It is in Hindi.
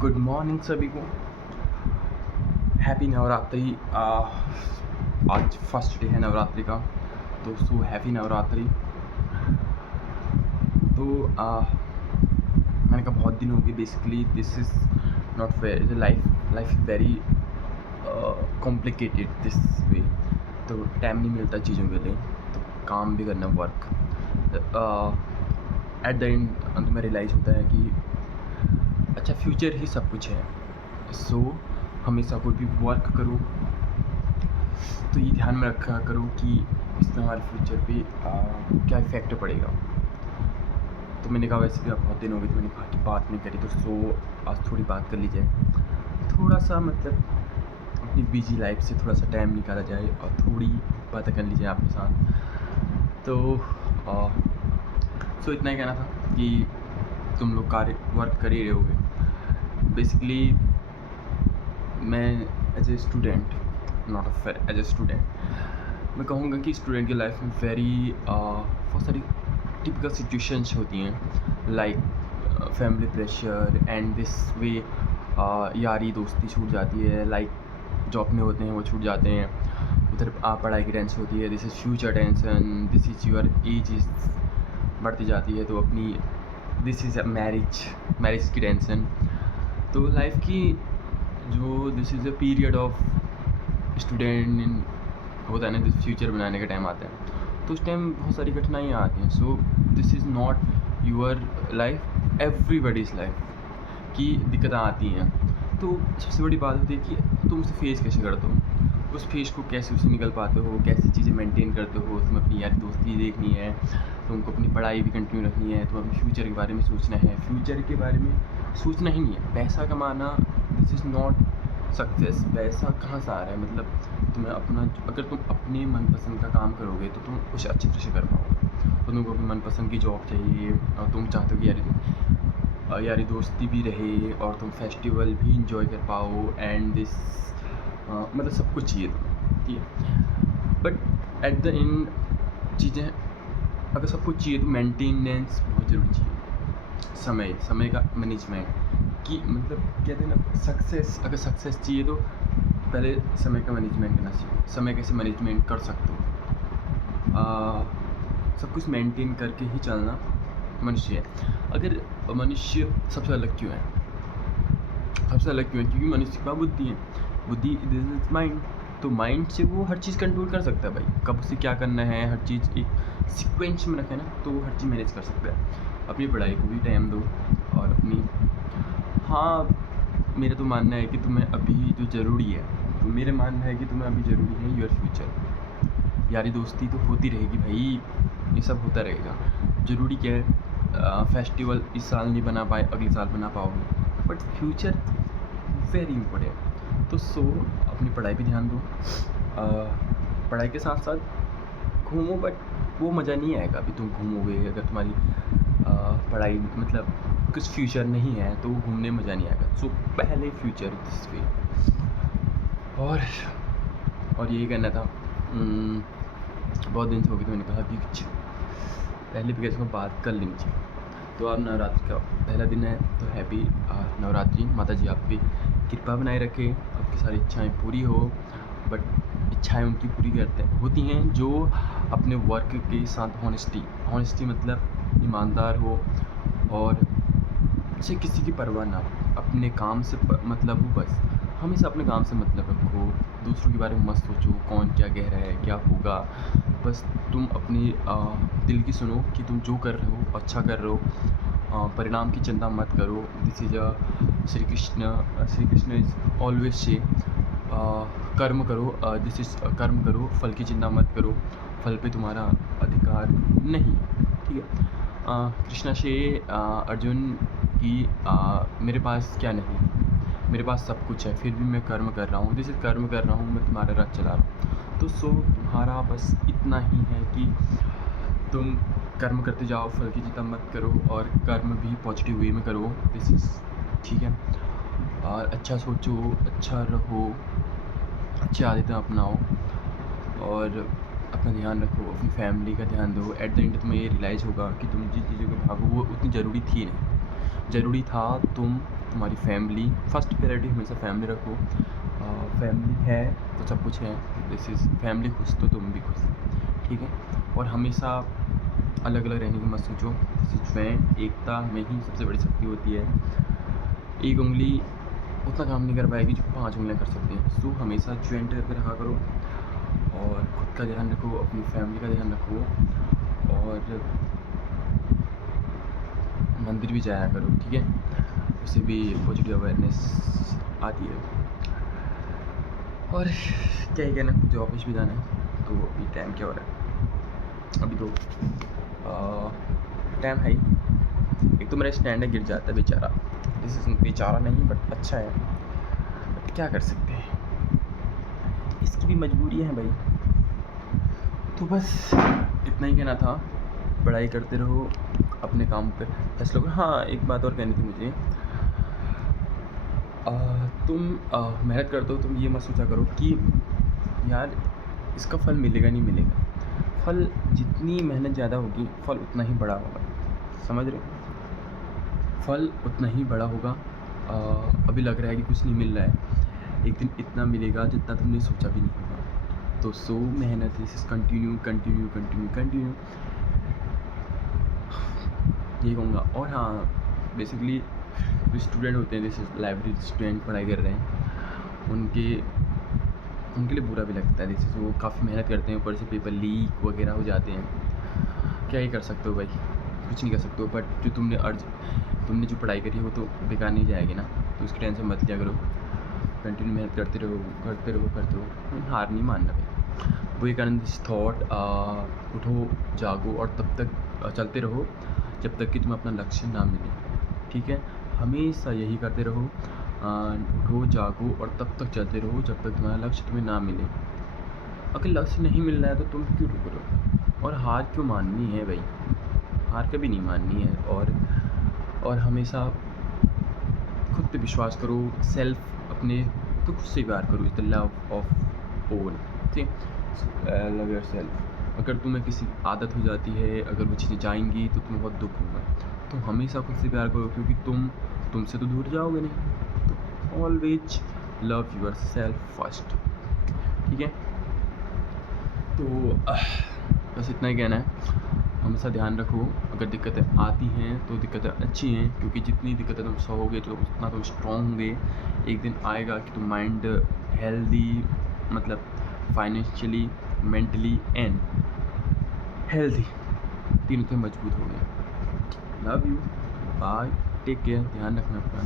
गुड मॉर्निंग सभी को। हैप्पी नवरात्रि। आज फर्स्ट डे है नवरात्रि का, तो सो हैप्पी नवरात्रि। तो मैंने कहा बहुत दिन हो गए। Basically this is not very life very complicated this way, तो टाइम नहीं मिलता चीज़ों के लिए, तो काम भी करना वर्क। एट द एंड अंत में रियलाइज़ होता है कि अच्छा फ्यूचर ही सब कुछ है। सो हमेशा कोई भी वर्क करो तो ये ध्यान में रखा करो कि इसका हमारे फ्यूचर पे क्या इफ़ेक्ट पड़ेगा। तो मैंने कहा वैसे भी अब बहुत दिन हो गए, तो मैंने कहा कि बात नहीं करी, तो सो आज थोड़ी बात कर ली जाए। थोड़ा सा मतलब अपनी बिजी लाइफ से थोड़ा सा टाइम निकाला जाए और थोड़ी बातें कर ली जाए आपके साथ। तो सो इतना ही कहना था कि तुम लोग वर्क कर ही रहे होगे। बेसिकली मैं as a student, not as a student, मैं कहूँगा कि स्टूडेंट की लाइफ में बहुत सारी टिपिकल सिचुएशंस होती हैं, like family pressure and this way. यारी दोस्ती छूट जाती है, लाइक जॉब में होते हैं वो छूट जाते हैं। उधर पढ़ाई की टेंशन होती है, this is future tension, this is your age is बढ़ती जाती है, तो अपनी दिस इज़ मैरिज की टेंशन। तो लाइफ की जो this is a period of student in होता है ना, दिस फ्यूचर बनाने का टाइम आता है, तो उस टाइम बहुत सारी कठिनाइयाँ आती हैं। So this is not your life, everybody's life की दिक्कतें आती हैं। तो सबसे बड़ी बात होती है कि तुम उसे फेस कैसे करते हो, उस फेस को कैसे उससे निकल पाते हो, कैसी चीज़ें मेंटेन करते हो। तुम्हें अपनी यारी दोस्ती देखनी है, तुमको अपनी पढ़ाई भी कंटिन्यू रखनी है, तुम्हें अपने फ्यूचर के बारे में सोचना है। फ्यूचर के बारे में सोचना ही नहीं है, पैसा कमाना दिस इज़ नॉट सक्सेस। पैसा कहाँ से आ रहा है, मतलब तुम्हें अपना, अगर तुम अपने मनपसंद का काम करोगे तो तुम उसे अच्छी तरह से कर पाओगे। तो तुमको अपनी मनपसंद की जॉब चाहिए और तुम चाहते हो कि यारी दोस्ती भी रहे और तुम फेस्टिवल भी इंजॉय कर पाओ एंड दिस मतलब सब कुछ चाहिए तुम्हें, ठीक है। बट एट द एंड चीज़ें, अगर सब कुछ चाहिए तो मेंटेनेंस बहुत ज़रूरी चाहिए। समय का मैनेजमेंट कि मतलब कहते हैं ना, अगर सक्सेस चाहिए तो पहले समय का मैनेजमेंट करना चाहिए। समय कैसे मैनेजमेंट कर सकते हो, सब कुछ मेंटेन करके ही चलना मनुष्य है। अगर मनुष्य सबसे अलग क्यों है, क्योंकि मनुष्य के पास बुद्धि है। बुद्धि दिस इज माइंड, तो माइंड से वो हर चीज़ कंट्रोल कर सकता है भाई, कब उसे क्या करना है, हर चीज़ एक सीक्वेंस में रखे ना, तो वो हर चीज़ मैनेज कर सकता है। अपनी पढ़ाई को भी टाइम दो और अपनी, हाँ मेरा तो मानना है कि तुम्हें अभी जो ज़रूरी है, तो मेरा मानना है कि तुम्हें अभी ज़रूरी है योर फ्यूचर। यारी दोस्ती तो होती रहेगी भाई, ये सब होता रहेगा। ज़रूरी क्या है, फेस्टिवल इस साल नहीं बना पाए, अगले साल बना पाओगे, बट फ्यूचर वेरी इंपॉर्टेंट। तो सो अपनी पढ़ाई पे ध्यान दो, पढ़ाई के साथ साथ घूमो, बट वो मज़ा नहीं आएगा अभी तुम घूमोगे अगर तुम्हारी पढ़ाई मतलब कुछ फ्यूचर नहीं है, तो घूमने में मज़ा नहीं आएगा। सो पहले फ्यूचर दिस वे। और यही कहना था, बहुत दिन से हो गई, तो मैंने कहा कि कुछ पहले भी कैसे बात कर लेनी चाहिए। तो अब नवरात्रि का पहला दिन है, तो हैप्पी नवरात्रि। माता जी आप पे कृपा बनाए रखे, आपकी सारी इच्छाएं पूरी हो। बट इच्छाएं उनकी पूरी होती हैं जो अपने वर्क के साथ हॉनेस्टी मतलब ईमानदार हो और से किसी की परवाह ना हो, अपने काम से मतलब हो बस। हमेशा अपने काम से मतलब रखो, दूसरों के बारे में मत सोचो कौन क्या कह रहा है, क्या होगा। बस तुम अपनी दिल की सुनो कि तुम जो कर रहे हो अच्छा कर रहे हो, परिणाम की चिंता मत करो। This is Shri Krishna is always say कर्म करो, दिस इज कर्म करो, फल की चिंता मत करो, फल पे तुम्हारा अधिकार नहीं है, ठीक है। कृष्णा से अर्जुन कि मेरे पास क्या नहीं है, मेरे पास सब कुछ है, फिर भी मैं कर्म कर रहा हूँ, जैसे कर्म कर रहा हूँ, मैं तुम्हारा रथ चला रहा हूँ। तो सो तुम्हारा बस इतना ही है कि तुम कर्म करते जाओ, फल की चिंता मत करो और कर्म भी पॉजिटिव वे में करो, दिस इज़ ठीक है। और अच्छा सोचो, अच्छा रहो, अच्छी आदतें अपनाओ और अपना ध्यान रखो, अपनी फैमिली का ध्यान दो। एट द एंड तुम्हें ये रियलाइज़ होगा कि तुम जिन चीज़ों को भागो वो उतनी ज़रूरी थी नहीं, ज़रूरी था तुम तुम्हारी फैमिली फर्स्ट प्रायोरिटी, हमेशा फैमिली रखो। फैमिली है तो सब कुछ है, दिस इज़ फैमिली खुश तो तुम भी खुश, ठीक है। और हमेशा अलग अलग रहने की मत सोचो, ज्वाइंट एकता में ही सबसे बड़ी शक्ति होती है। एक उंगली उतना काम नहीं कर पाएगी जो 5 उंगलियां कर सकती हैं। सो हमेशा ज्वाइंट करके रखा करो और खुद का ध्यान रखो, अपनी फैमिली का ध्यान रखो, और मंदिर भी जाया करो, ठीक है। उससे भी पॉजिटिव अवेयरनेस आती है। और क्या ही कहना, मुझे ऑफिस भी जाना है। तो अभी टाइम क्या हो रहा है, अभी तो टाइम है ही। एक तो मेरा स्टैंड है गिर जाता है बेचारा, दिस इज बेचारा नहीं बट अच्छा है, बट क्या कर सकते हैं, इसकी भी मजबूरी है भाई। तो बस इतना ही कहना था, पढ़ाई करते रहो, अपने काम पे फैसला करो। हाँ, एक बात और कहनी थी मुझे, तुम मेहनत करते हो, तुम ये मत सोचा करो कि यार इसका फल मिलेगा नहीं मिलेगा। फल जितनी मेहनत ज़्यादा होगी फल उतना ही बड़ा होगा, समझ रहे हो, फल उतना ही बड़ा होगा। अभी लग रहा है कि कुछ नहीं मिल रहा है, एक दिन इतना मिलेगा जितना तुमने सोचा भी नहीं होगा। तो सो मेहनत इस कंटिन्यू कंटिन्यू कंटिन्यू कंटिन्यू, ये कहूँगा। और हाँ, बेसिकली जो स्टूडेंट होते हैं, जैसे लाइब्रेरी स्टूडेंट पढ़ाई कर रहे हैं, उनके लिए बुरा भी लगता है, जैसे वो काफ़ी मेहनत करते हैं, ऊपर से पेपर लीक वगैरह हो जाते हैं। क्या ही कर सकते हो भाई, कुछ नहीं कर सकते हो। बट जो तुमने जो पढ़ाई करी है वो तो बेकार नहीं जाएगी ना, तो उसकी टेंशन मत लिया करो। कंटिन्यू मेहनत करते रहो करते रहो करते रहो, हार नहीं मानना भाई। विवेकानंद थॉट, उठो जागो और तब तक चलते रहो जब तक कि तुम्हें अपना लक्ष्य ना मिले, ठीक है। हमेशा यही करते रहो, उठो जागो और तब तक चलते रहो जब तक तुम्हारा लक्ष्य तुम्हें ना मिले। अगर लक्ष्य नहीं मिल रहा है तो तुम क्यों रुक रहे हो, और हार क्यों माननी है भाई, हार कभी नहीं माननी है। और हमेशा खुद पे विश्वास करो, सेल्फ अपने तो खुद से प्यार करो, is the love of all, ठीक, लव योर सेल्फ। अगर तुम्हें किसी आदत हो जाती है, अगर वो चीज़ें जाएंगी तो तुम्हें बहुत दुख होगा। तो हमेशा खुद से प्यार करो, क्योंकि तुमसे तो दूर जाओगे नहीं। तो always love your self first, ठीक है। तो बस इतना ही कहना है, हमेशा ध्यान रखो, अगर दिक्कतें आती हैं तो दिक्कतें अच्छी हैं, क्योंकि जितनी दिक्कतें तुम सहोगे तो उतना तुम स्ट्रॉन्ग होंगे। एक दिन आएगा कि तुम माइंड हेल्दी, मतलब फाइनेंशियली, मेंटली एंड हेल्दी, तीनों से मजबूत हो गए। Love you, bye, take care, ध्यान रखना अपना।